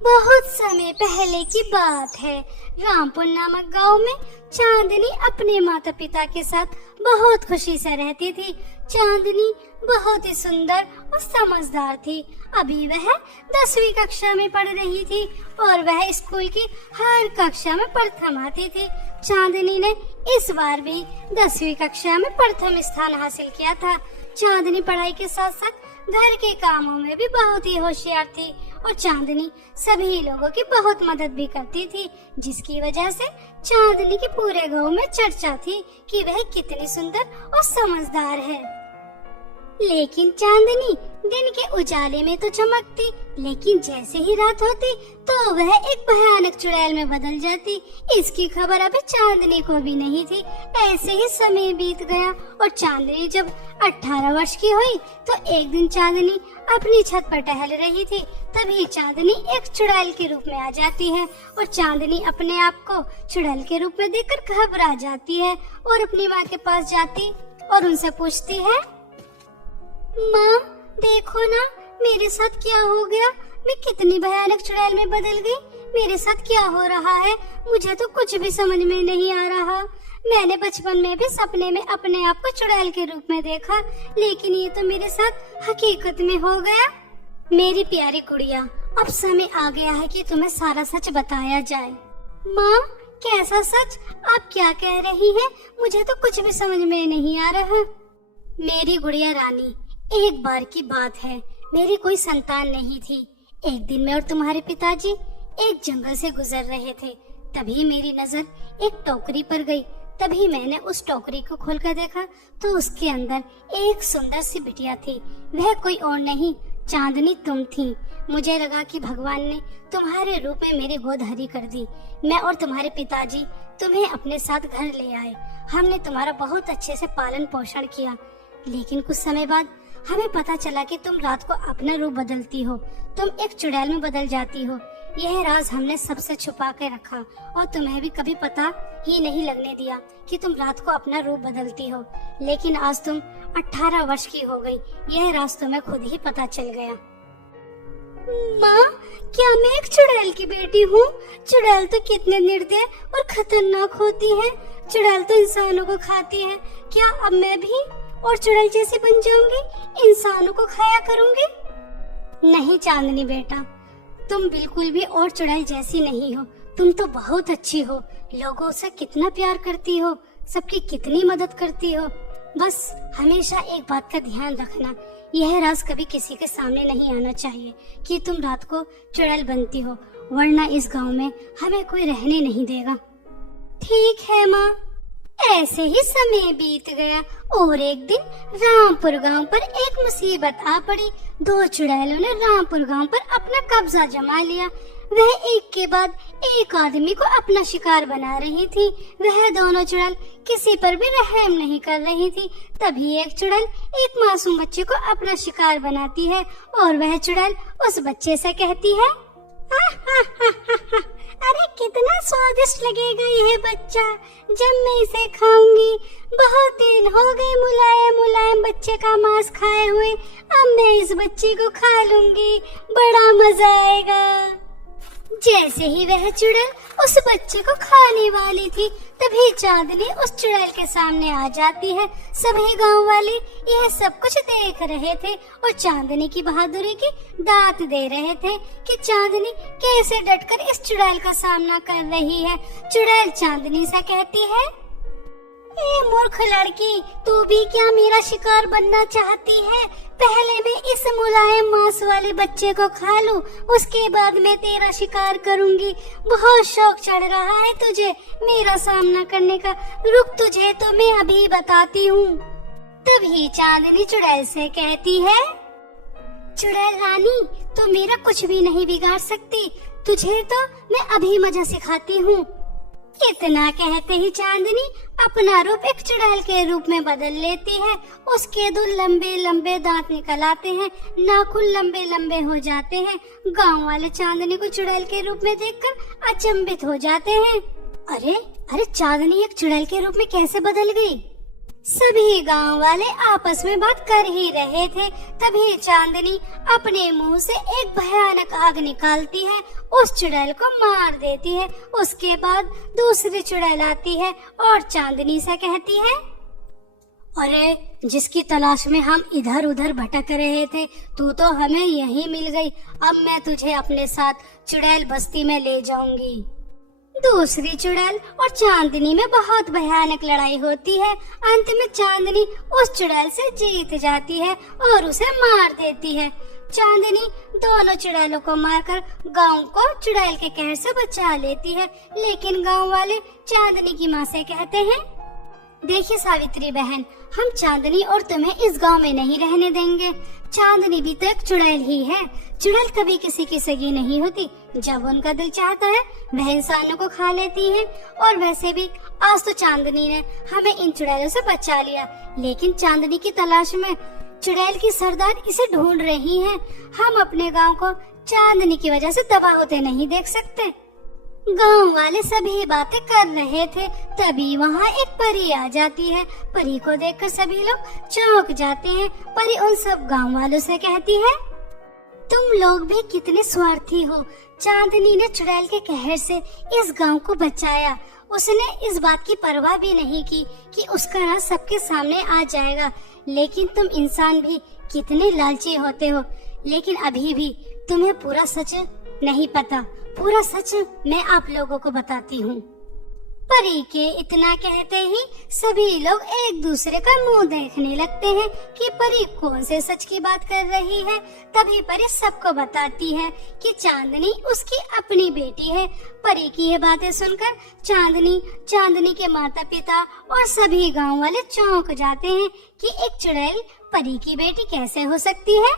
बहुत समय पहले की बात है। रामपुर नामक गांव में चांदनी अपने माता पिता के साथ बहुत खुशी से रहती थी। चांदनी बहुत ही सुंदर और समझदार थी। अभी वह 10वीं कक्षा में पढ़ रही थी और वह स्कूल की हर कक्षा में प्रथम आती थी। चांदनी ने इस बार भी 10वीं कक्षा में प्रथम स्थान हासिल किया था। चांदनी पढ़ाई के साथ साथ घर के कामों में भी बहुत ही होशियार थी और चांदनी सभी लोगों की बहुत मदद भी करती थी, जिसकी वजह से चांदनी की पूरे गांव में चर्चा थी कि वह कितनी सुंदर और समझदार है। लेकिन चांदनी दिन के उजाले में तो चमकती, लेकिन जैसे ही रात होती तो वह एक भयानक चुड़ैल में बदल जाती। इसकी खबर अभी चांदनी को भी नहीं थी। ऐसे ही समय बीत गया और चांदनी जब 18 वर्ष की हुई तो एक दिन चांदनी अपनी छत पर टहल रही थी। तभी चांदनी एक चुड़ैल के रूप में आ जाती है और चांदनी अपने आप को चुड़ैल के रूप में देखकर घबरा जाती है और अपनी माँ के पास जाती और उनसे पूछती है, माँ देखो ना मेरे साथ क्या हो गया, मैं कितनी भयानक चुड़ैल में बदल गई। मेरे साथ क्या हो रहा है, मुझे तो कुछ भी समझ में नहीं आ रहा। मैंने बचपन में भी सपने में अपने आप को चुड़ैल के रूप में देखा, लेकिन ये तो मेरे साथ हकीकत में हो गया। मेरी प्यारी गुड़िया, अब समय आ गया है कि तुम्हें सारा सच बताया जाए। माँ कैसा सच, आप क्या कह रही हैं? मुझे तो कुछ भी समझ में नहीं आ रहा। मेरी गुड़िया रानी, एक बार की बात है, मेरी कोई संतान नहीं थी। एक दिन मैं और तुम्हारे पिताजी एक जंगल से गुजर रहे थे। तभी मेरी नजर एक टोकरी पर गई। तभी मैंने उस टोकरी को खोलकर देखा तो उसके अंदर एक सुंदर सी बिटिया थी। वह कोई और नहीं, चांदनी तुम थी। मुझे लगा कि भगवान ने तुम्हारे रूप में मेरी गोद हरी कर दी। मैं और तुम्हारे पिताजी तुम्हें अपने साथ घर ले आए। हमने तुम्हारा बहुत अच्छे से पालन पोषण किया, लेकिन कुछ समय बाद हमें पता चला कि तुम रात को अपना रूप बदलती हो, तुम एक चुड़ैल में बदल जाती हो। यह राज हमने सबसे छुपा के रखा और तुम्हें भी कभी पता ही नहीं लगने दिया कि तुम रात को अपना रूप बदलती हो। लेकिन आज तुम 18 वर्ष की हो गई, यह राज तुम्हें खुद ही पता चल गया। माँ, क्या मैं एक चुड़ैल की बेटी हूँ? चुड़ैल तो कितने निर्दय और खतरनाक होती है। चुड़ैल तो इंसानों को खाती है। क्या अब मैं भी और चुड़ैल जैसी बन जाऊंगी, इंसानों को खाया करूंगी? नहीं चांदनी बेटा, तुम बिल्कुल भी और चुड़ैल जैसी नहीं हो। तुम तो बहुत अच्छी हो, लोगों से कितना प्यार करती हो, सबकी कितनी मदद करती हो। बस हमेशा एक बात का ध्यान रखना, यह राज कभी किसी के सामने नहीं आना चाहिए कि तुम रात को चुड़ैल बनती हो, वरना इस गांव में हमें कोई रहने नहीं देगा। ठीक है माँ। ऐसे ही समय बीत गया और एक दिन रामपुर गांव पर एक मुसीबत आ पड़ी। दो चुड़ैलों ने रामपुर गांव पर अपना कब्जा जमा लिया। वह एक के बाद एक आदमी को अपना शिकार बना रही थी। वह दोनों चुड़ैल किसी पर भी रहम नहीं कर रही थी। तभी एक चुड़ैल एक मासूम बच्चे को अपना शिकार बनाती है और वह चुड़ैल उस बच्चे से कहती है, अरे कितना स्वादिष्ट लगेगा यह बच्चा, जब मैं इसे खाऊंगी। बहुत दिन हो गए मुलायम मुलायम बच्चे का मांस खाए हुए, अब मैं इस बच्चे को खा लूंगी, बड़ा मजा आएगा। जैसे ही वह चुड़ैल उस बच्चे को खाने वाली थी, तभी चांदनी उस चुड़ैल के सामने आ जाती है। सभी गांव वाले यह सब कुछ देख रहे थे और चांदनी की बहादुरी की दात दे रहे थे कि चांदनी कैसे डटकर इस चुड़ैल का सामना कर रही है। चुड़ैल चांदनी से कहती है, ए मूर्ख लड़की, तू भी क्या मेरा शिकार बनना चाहती है? पहले मैं इस मुलायम मांस वाले बच्चे को खा लूं, उसके बाद मैं तेरा शिकार करूंगी। बहुत शौक चढ़ रहा है तुझे मेरा सामना करने का, रुक तुझे तो मैं अभी बताती हूँ। तभी चांदनी चुड़ैल से कहती है, चुड़ैल रानी, तू मेरा कुछ भी नहीं बिगाड़ सकती, तुझे तो मैं अभी मजा सिखाती हूँ। इतना कहते ही चांदनी अपना रूप एक चुड़ैल के रूप में बदल लेती है। उसके दो लंबे लंबे दांत निकल आते हैं, नाखून लंबे लंबे हो जाते हैं। गांव वाले चांदनी को चुड़ैल के रूप में देखकर अचंभित हो जाते हैं। अरे चांदनी एक चुड़ैल के रूप में कैसे बदल गई? सभी गांव वाले आपस में बात कर ही रहे थे, तभी चांदनी अपने मुंह से एक भयानक आग निकालती है, उस चुड़ैल को मार देती है। उसके बाद दूसरी चुड़ैल आती है और चांदनी से कहती है, अरे जिसकी तलाश में हम इधर उधर भटक रहे थे, तू तो हमें यहीं मिल गई। अब मैं तुझे अपने साथ चुड़ैल बस्ती में ले जाऊंगी। दूसरी चुड़ैल और चांदनी में बहुत भयानक लड़ाई होती है। अंत में चांदनी उस चुड़ैल से जीत जाती है और उसे मार देती है। चांदनी दोनों चुड़ैलों को मारकर गांव को चुड़ैल के कहर से बचा लेती है। लेकिन गांव वाले चांदनी की माँ से कहते हैं, देखिए सावित्री बहन, हम चांदनी और तुम्हें इस गांव में नहीं रहने देंगे। चांदनी भी तो एक चुड़ैल ही है। चुड़ैल कभी किसी की सगी नहीं होती। जब उनका दिल चाहता है वह इंसानों को खा लेती है। और वैसे भी आज तो चांदनी ने हमें इन चुड़ैलों से बचा लिया, लेकिन चांदनी की तलाश में चुड़ैल की सरदार इसे ढूंढ रही है। हम अपने गांव को चांदनी की वजह से तबाह होते नहीं देख सकते। गांव वाले सभी बातें कर रहे थे, तभी वहाँ एक परी आ जाती है। परी को देखकर सभी लोग चौंक जाते हैं। परी उन सब गांव वालों से कहती है, तुम लोग भी कितने स्वार्थी हो। चांदनी ने चुड़ैल के कहर से इस गांव को बचाया। उसने इस बात की परवाह भी नहीं की कि उसका राज सबके सामने आ जाएगा। लेकिन तुम इंसान भी कितने लालची होते हो। लेकिन अभी भी तुम्हें पूरा सच नहीं पता। पूरा सच मैं आप लोगों को बताती हूँ। परी के इतना कहते ही सभी लोग एक दूसरे का मुंह देखने लगते हैं कि परी कौन से सच की बात कर रही है। तभी परी सबको बताती है कि चांदनी उसकी अपनी बेटी है। परी की ये बातें सुनकर चांदनी के माता पिता और सभी गांव वाले चौंक जाते हैं कि एक चुड़ैल परी की बेटी कैसे हो सकती है।